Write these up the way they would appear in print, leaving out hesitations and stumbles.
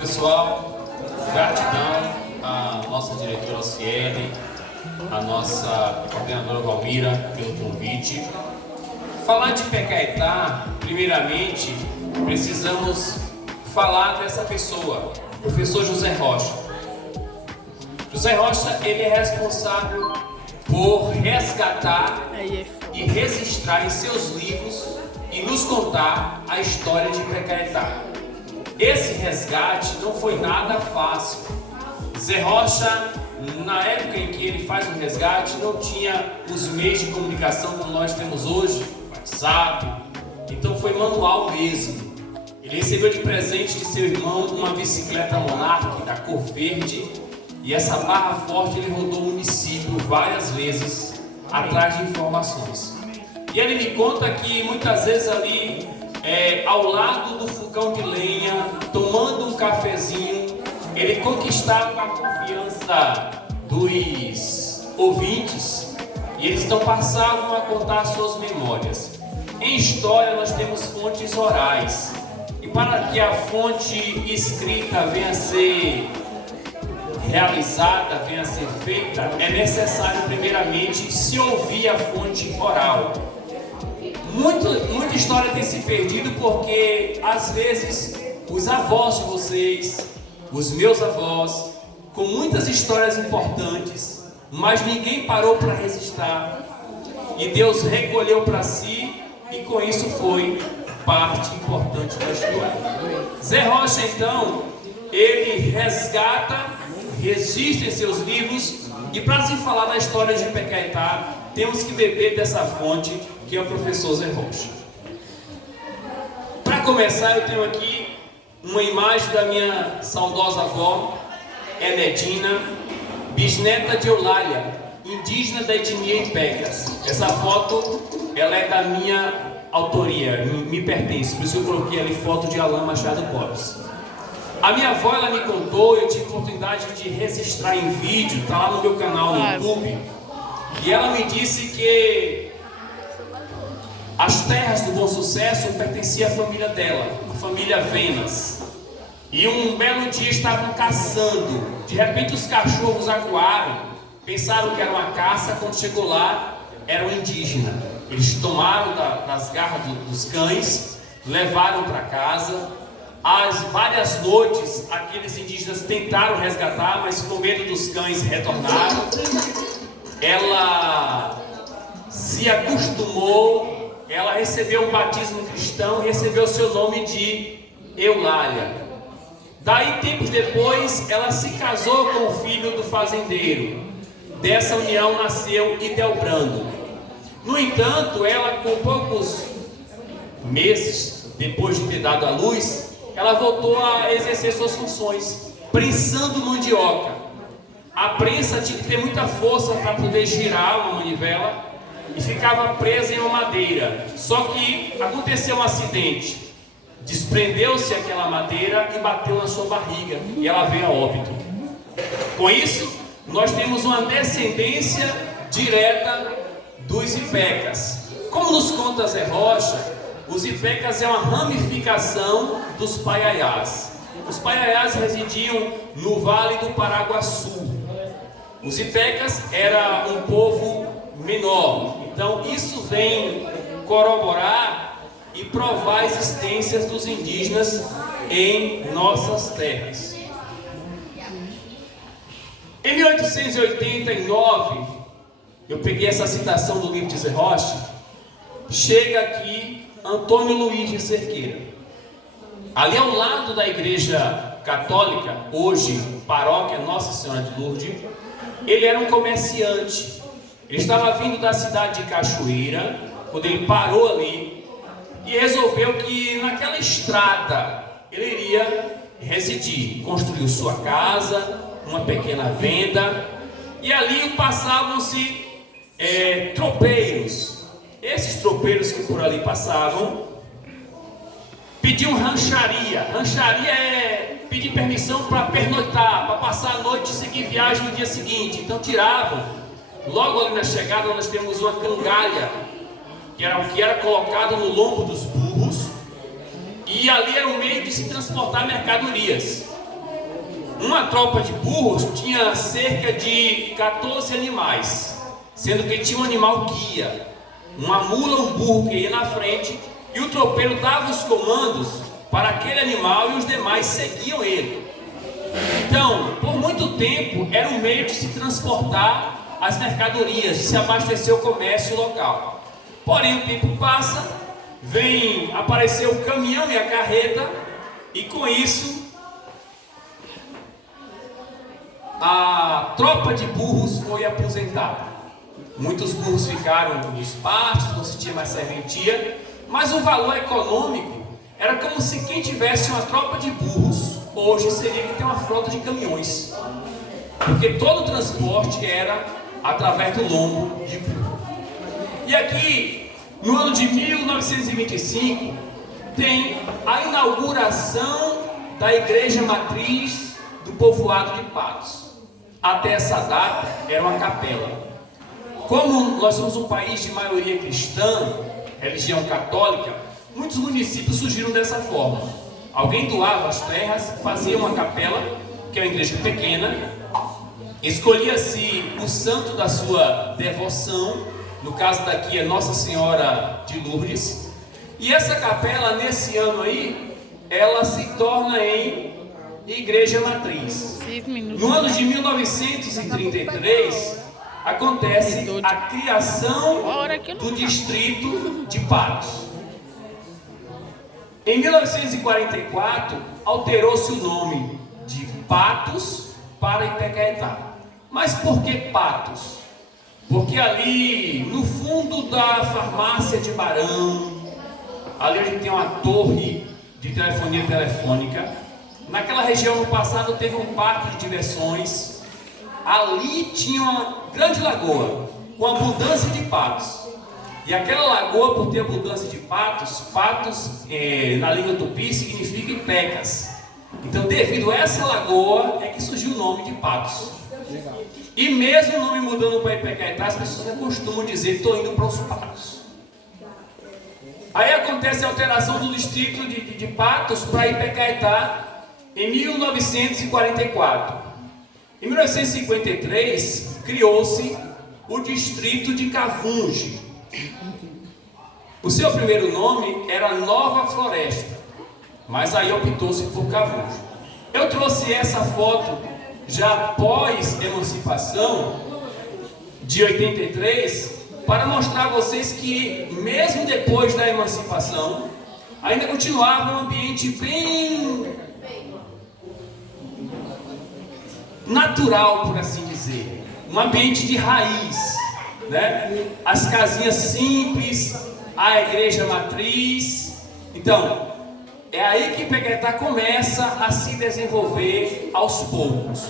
Pessoal, gratidão à nossa diretora Ociele, à nossa coordenadora Valmira pelo convite. Falar de Pecaetá, primeiramente, precisamos falar dessa pessoa, o professor José Rocha. José Rocha, ele é responsável por resgatar e registrar em seus livros e nos contar a história de Pecaetá. Esse resgate não foi nada fácil. Zé Rocha, na época em que ele faz o resgate, não tinha os meios de comunicação como nós temos hoje, WhatsApp, então foi manual mesmo. Ele recebeu de presente de seu irmão uma bicicleta Monarch da cor verde, e essa barra forte ele rodou o município várias vezes atrás de informações. E ele me conta que muitas vezes ali, ao lado do fogão de lenha, tomando um cafezinho, ele conquistava a confiança dos ouvintes e eles então passavam a contar suas memórias. Em história nós temos fontes orais, e para que a fonte escrita venha a ser realizada, venha a ser feita, é necessário primeiramente se ouvir a fonte oral. Muita história tem se perdido porque às vezes os avós de vocês, os meus avós, com muitas histórias importantes, mas ninguém parou para registrar, e Deus recolheu para si, e com isso foi parte importante da história. Zé Rocha, então, ele resgata, registra em seus livros, e para se falar da história de Pecaetá, temos que beber dessa fonte, que é o professor Zé Rocha. Para começar, eu tenho aqui uma imagem da minha saudosa avó, Enedina, bisneta de Eulália, indígena da etnia Ipecas. Essa foto, ela é da minha autoria, me pertence, por isso eu coloquei ali foto de Alain Machado Borges. A minha avó, ela me contou, eu tive a oportunidade de registrar em vídeo, está lá no meu canal no YouTube, e ela me disse que as terras do Bom Sucesso pertenciam à família dela, a família Venas. E um belo dia estavam caçando. De repente os cachorros acuaram, pensaram que era uma caça, quando chegou lá, era um indígena. Eles tomaram das garras dos cães, levaram para casa. Às várias noites, aqueles indígenas tentaram resgatar, mas com medo dos cães retornaram. Ela se acostumou. Ela recebeu um batismo cristão e recebeu seu nome de Eulália. Daí, tempos depois, ela se casou com o filho do fazendeiro. Dessa união nasceu Idelbrando. No entanto, ela, com poucos meses depois de ter dado à luz, ela voltou a exercer suas funções, prensando mandioca. A prensa tinha que ter muita força para poder girar uma manivela, e ficava presa em uma madeira. Só que aconteceu um acidente, desprendeu-se aquela madeira e bateu na sua barriga, e ela veio a óbito. Com isso, nós temos uma descendência direta dos Ipecas. Como nos conta Zé Rocha, os Ipecas é uma ramificação dos Paiaiás. Os Paiaiás residiam no Vale do Paraguaçu. Os Ipecas era um povo menor. Então isso vem corroborar e provar a existência dos indígenas em nossas terras. Em 1889, eu peguei essa citação do livro de Zé Rocha, chega aqui Antônio Luiz de Cerqueira. Ali ao lado da igreja católica, hoje paróquia Nossa Senhora de Lourdes, ele era um comerciante. Ele estava vindo da cidade de Cachoeira, quando ele parou ali, e resolveu que naquela estrada ele iria residir. Construiu sua casa, uma pequena venda, e ali passavam-se tropeiros. Esses tropeiros que por ali passavam pediam rancharia. Rancharia é pedir permissão para pernoitar, para passar a noite e seguir viagem no dia seguinte. Então tiravam. Logo ali na chegada nós temos uma cangalha, que era o que era colocado no lombo dos burros, e ali era um meio de se transportar mercadorias. uma tropa de burros tinha cerca de 14 animais, sendo que tinha um animal guia, uma mula, um burro que ia na frente, e o tropeiro dava os comandos para aquele animal e os demais seguiam ele. Então, por muito tempo, era um meio de se transportar as mercadorias, de se abastecer o comércio local. Porém, o tempo passa, vem aparecer o caminhão e a carreta, e com isso, a tropa de burros foi aposentada. Muitos burros ficaram nos pátios, não se tinha mais serventia, mas o valor econômico era como se quem tivesse uma tropa de burros, hoje seria que tem uma frota de caminhões, porque todo o transporte era através do lombo de burro. E aqui, no ano de 1925, tem a inauguração da igreja matriz do povoado de Patos. Até essa data era uma capela. Como nós somos um país de maioria cristã, religião católica, muitos municípios surgiram dessa forma. Alguém doava as terras, fazia uma capela, que é uma igreja pequena, escolhia-se o santo da sua devoção, no caso daqui é Nossa Senhora de Lourdes, e essa capela, nesse ano aí, ela se torna em igreja matriz. No ano de 1933, acontece a criação do distrito de Patos. Em 1944, alterou-se o nome de Patos para Ipecaetá. Mas por que Patos? Porque ali no fundo da farmácia de Barão, ali onde tem uma torre de telefonia telefônica, naquela região no passado teve um parque de diversões. Ali tinha uma grande lagoa com abundância de patos. E aquela lagoa, por ter abundância de patos, na língua tupi significa pecas. Então, devido a essa lagoa, é que surgiu o nome de Patos. E mesmo o nome mudando para Ipecaetá, as pessoas costumam dizer: estou indo para os Patos. Aí acontece a alteração do distrito de Patos para Ipecaetá em 1944. Em 1953, criou-se o distrito de Cavunge. O seu primeiro nome era Nova Floresta, mas aí optou-se por Cavunge. Eu trouxe essa foto já pós-emancipação de 83 para mostrar a vocês que mesmo depois da emancipação ainda continuava um ambiente bem natural, por assim dizer, um ambiente de raiz, né? As casinhas simples, a igreja matriz. Então, é aí que Ipecaetá começa a se desenvolver aos poucos.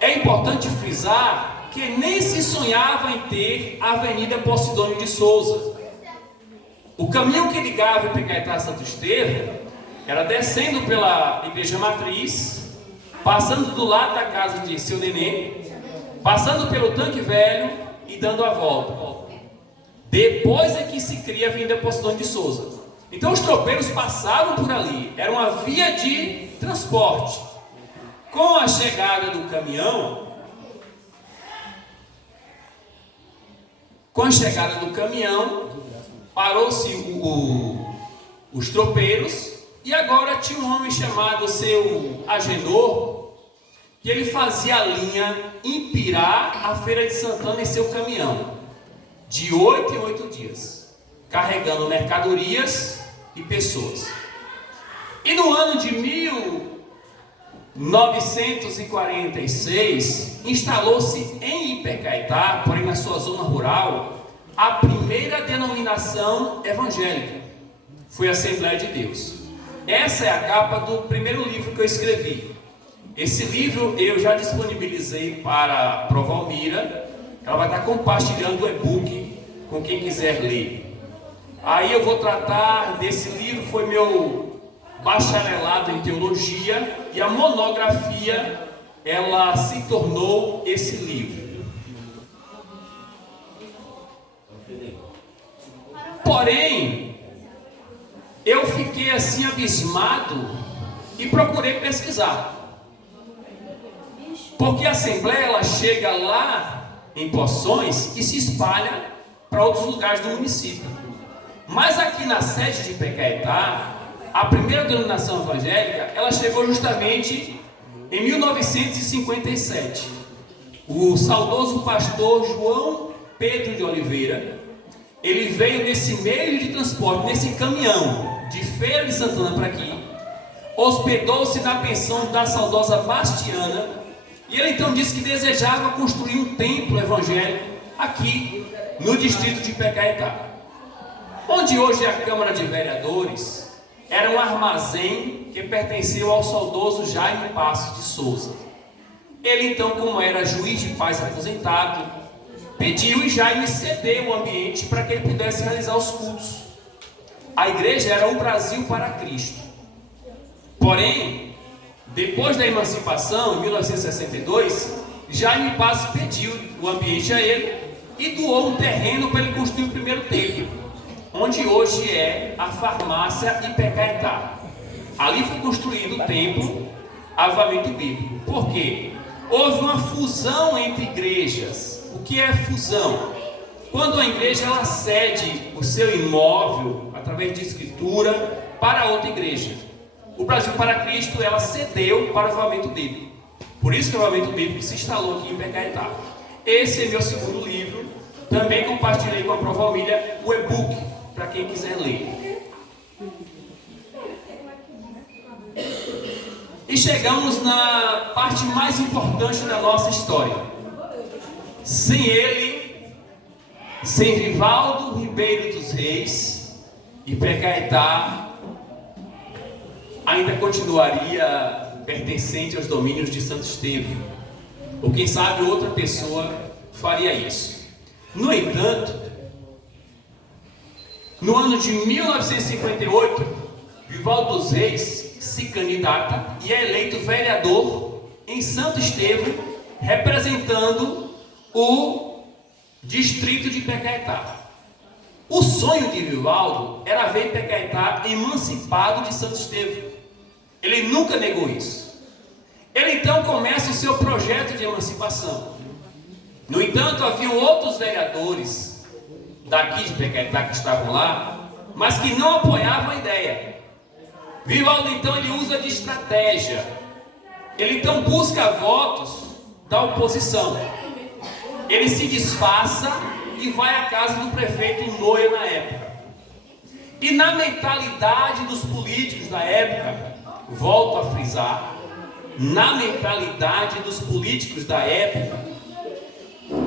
É importante frisar que nem se sonhava em ter a Avenida Posidônio de Souza. O caminho que ligava Ipecaetá a Santo Estevão era descendo pela igreja matriz, passando do lado da casa de seu neném, passando pelo tanque velho e dando a volta. Depois é que se cria a Avenida Posidônio de Souza. Então os tropeiros passavam por ali, era uma via de transporte. Com a chegada do caminhão, parou-se os tropeiros, e agora tinha um homem chamado seu Agenor, que ele fazia a linha Impirá à Feira de Santana em seu caminhão, de 8 em 8 dias, carregando mercadorias e pessoas. E no ano de 1946, instalou-se em Ipecaetá, porém na sua zona rural, a primeira denominação evangélica. Foi a Assembleia de Deus. Essa é a capa do primeiro livro que eu escrevi. Esse livro eu já disponibilizei para a Prova Almira. Ela vai estar compartilhando o e-book com quem quiser ler. Aí eu vou tratar desse livro, foi meu bacharelado em teologia, e a monografia, ela se tornou esse livro. Porém, eu fiquei assim abismado e procurei pesquisar. Porque a Assembleia ela chega lá em Poções e se espalha para outros lugares do município. Mas aqui na sede de Pecaetá, a primeira denominação evangélica, ela chegou justamente em 1957. O saudoso pastor João Pedro de Oliveira, ele veio nesse meio de transporte, nesse caminhão de Feira de Santana para aqui, hospedou-se na pensão da saudosa Bastiana, e ele então disse que desejava construir um templo evangélico aqui no distrito de Pecaetá. Onde hoje é a Câmara de Vereadores, era um armazém que pertenceu ao saudoso Jaime Passos de Souza. Ele então, como era juiz de paz aposentado, pediu e Jaime cedeu o ambiente para que ele pudesse realizar os cultos. A igreja era o Brasil para Cristo. Porém, depois da emancipação, em 1962, Jaime Passos pediu o ambiente a ele e doou um terreno para ele construir o primeiro templo, onde hoje é a farmácia Ipecaetá. Ali foi construído o templo Avivamento Bíblico. Por quê? Houve uma fusão entre igrejas. O que é fusão? Quando a igreja ela cede o seu imóvel através de escritura para outra igreja. O Brasil para Cristo ela cedeu para o Avivamento Bíblico. Por isso que o Avivamento Bíblico se instalou aqui em Pecaetá. Esse é meu segundo livro. Também compartilhei com a Provamília o e-book para quem quiser ler. E chegamos na parte mais importante da nossa história. Sem ele, sem Vivaldo Ribeiro dos Reis, e Pecaetá ainda continuaria pertencente aos domínios de Santo Estevão, ou quem sabe outra pessoa faria isso. No entanto, no ano de 1958, Vivaldo dos Reis se candidata e é eleito vereador em Santo Estevão, representando o distrito de Pecaetá. O sonho de Vivaldo era ver Pecaetá emancipado de Santo Estevão. Ele nunca negou isso. Ele então começa o seu projeto de emancipação. No entanto, havia outros vereadores daqui de Pecaetá que estavam lá, mas que não apoiavam a ideia. Vivaldo então ele usa de estratégia. Ele então busca votos da oposição. Ele se disfarça e vai à casa do prefeito Noia na época. E na mentalidade dos políticos da época, volto a frisar, na mentalidade dos políticos da época,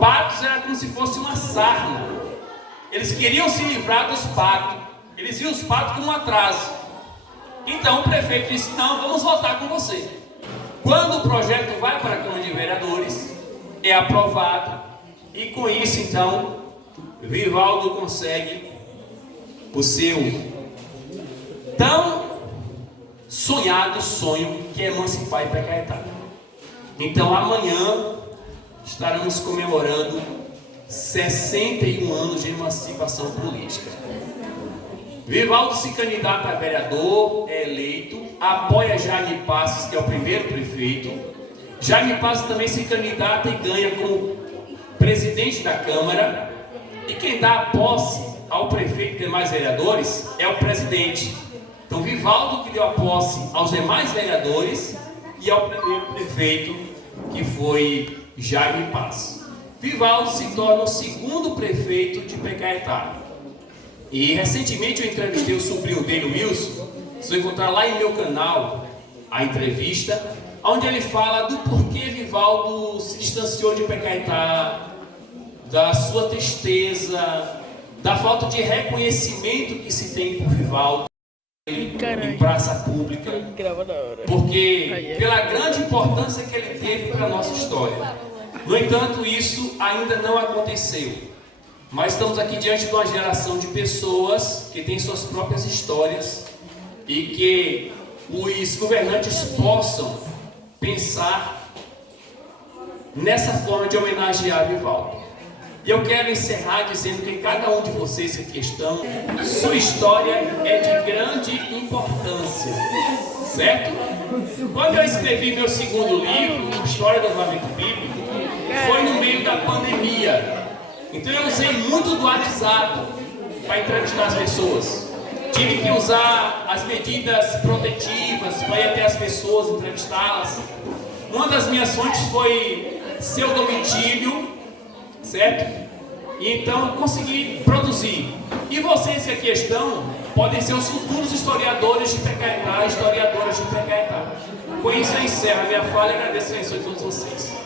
pactos era como se fosse uma sarna. Eles queriam se livrar dos pactos. Eles viam os pactos como um atraso. Então o prefeito disse: não, vamos votar com você. Quando o projeto vai para a Câmara de Vereadores, é aprovado. E com isso então, Vivaldo consegue o seu tão sonhado sonho, que é emancipar Pecaetá. Então amanhã estaremos comemorando 61 anos de emancipação política. Vivaldo se candidata a vereador, é eleito, apoia Jaime Passos, que é o primeiro prefeito. Jaime Passos também se candidata e ganha como presidente da Câmara. E quem dá a posse ao prefeito e demais vereadores é o presidente. Então Vivaldo que deu a posse aos demais vereadores e ao primeiro prefeito, que foi Jaime Passos. Vivaldo se torna o segundo prefeito de Pecaetá. E recentemente eu entrevistei o sobrinho dele, o Wilson. Vocês vão encontrar lá em meu canal a entrevista, onde ele fala do porquê Vivaldo se distanciou de Pecaetá, da sua tristeza, da falta de reconhecimento que se tem por Vivaldo em praça pública, porque pela grande importância que ele teve para a nossa história. No entanto, isso ainda não aconteceu. Mas estamos aqui diante de uma geração de pessoas que têm suas próprias histórias e que os governantes possam pensar nessa forma de homenagear Vivaldo. E eu quero encerrar dizendo que cada um de vocês aqui estão, sua história é de grande importância, certo? Quando eu escrevi meu segundo livro, História do Avivamento Bíblico, foi no meio da pandemia. Então eu usei muito do WhatsApp para entrevistar as pessoas. Tive que usar as medidas protetivas para ir até as pessoas, entrevistá-las. Uma das minhas fontes foi seu domicílio, certo? E então eu consegui produzir. E vocês que aqui estão podem ser os futuros historiadores de Tecaetá, historiadoras de Tecaetá. Com isso eu encerro a minha fala e agradeço a atenção de todos vocês.